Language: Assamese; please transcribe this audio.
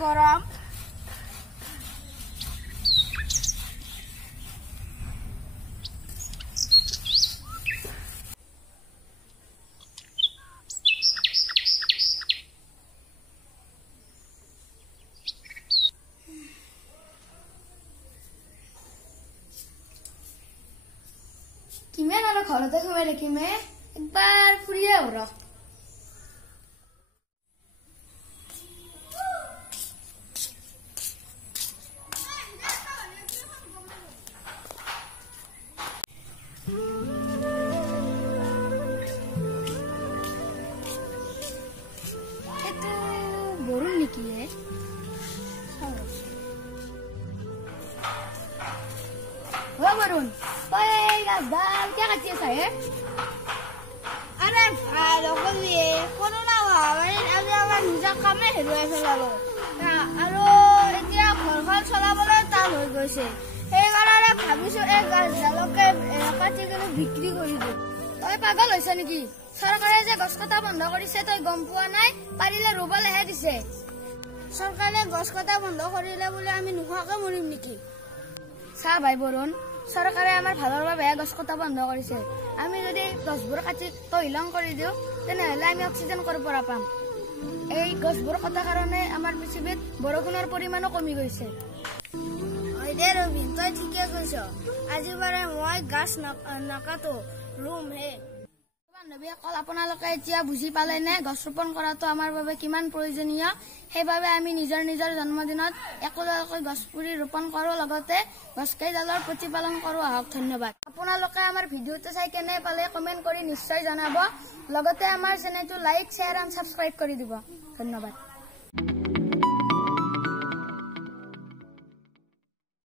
গৰম কিমান আৰু ঘৰতে সোমাই থাকিমে একবাৰ ফুৰিয়ে আহো ৰ এইটো বৰুণ নেকি বৰুণ তই এই গাছডাল কিয় কাটি আছা আৰে ভাই নকলিয়ে কৰোনা মহামাৰীত আমি আমাৰ নিজা কামে হেৰুৱাই পেলালো আৰু এতিয়া ঘৰখন চলাবলৈ টান হৈ গৈছে সেইকাৰণে ভাবিছো এই গাছডালকে কাটি কিনে বিক্ৰী কৰি দিওঁ তই পাগল হৈছ নেকি চৰকাৰে যে গছ কটা বন্ধ কৰিছে তই গম পোৱা নাই পাৰিলে ৰুবলৈহে দিছে চৰকাৰে গছ কটা বন্ধ কৰিলে বোলে আমি নোহোৱাকৈ মৰিম নেকি চা ভাই বৰুণ চৰকাৰে আমাৰ ভালৰ বাবে গছ কটা বন্ধ কৰিছে আমি যদি গছবোৰ কাটি তহিলং কৰি দিওঁ তেনেহলে আমি অক্সিজেন ক'ৰ পৰা পাম এই গছবোৰ কটাৰ কাৰণে আমাৰ পৃথিৱীত বৰষুণৰ পৰিমাণো কমি গৈছে হয় দে ৰবীন তই ঠিকে কৈছ আজি বাৰে মই গাছ নাকাটো ৰুম হে বান্ধৱীসকল আপোনালোকে এতিয়া বুজি পালে নে গছ ৰোপণ কৰাটো আমাৰ বাবে কিমান প্ৰয়োজনীয় সেইবাবে আমি নিজৰ নিজৰ জন্মদিনত একোডালকৈ গছ পুলি ৰোপণ কৰোঁ লগতে গছকেইডালৰ প্ৰতিপালন কৰোঁ আহক ধন্যবাদ আপোনালোকে আমাৰ ভিডিঅ'টো চাই কেনে পালে কমেণ্ট কৰি নিশ্চয় জনাব লগতে আমাৰ চেনেলটো লাইক শ্বেয়াৰ এণ্ড ছাবস্ক্ৰাইব কৰি দিব ধন্যবাদ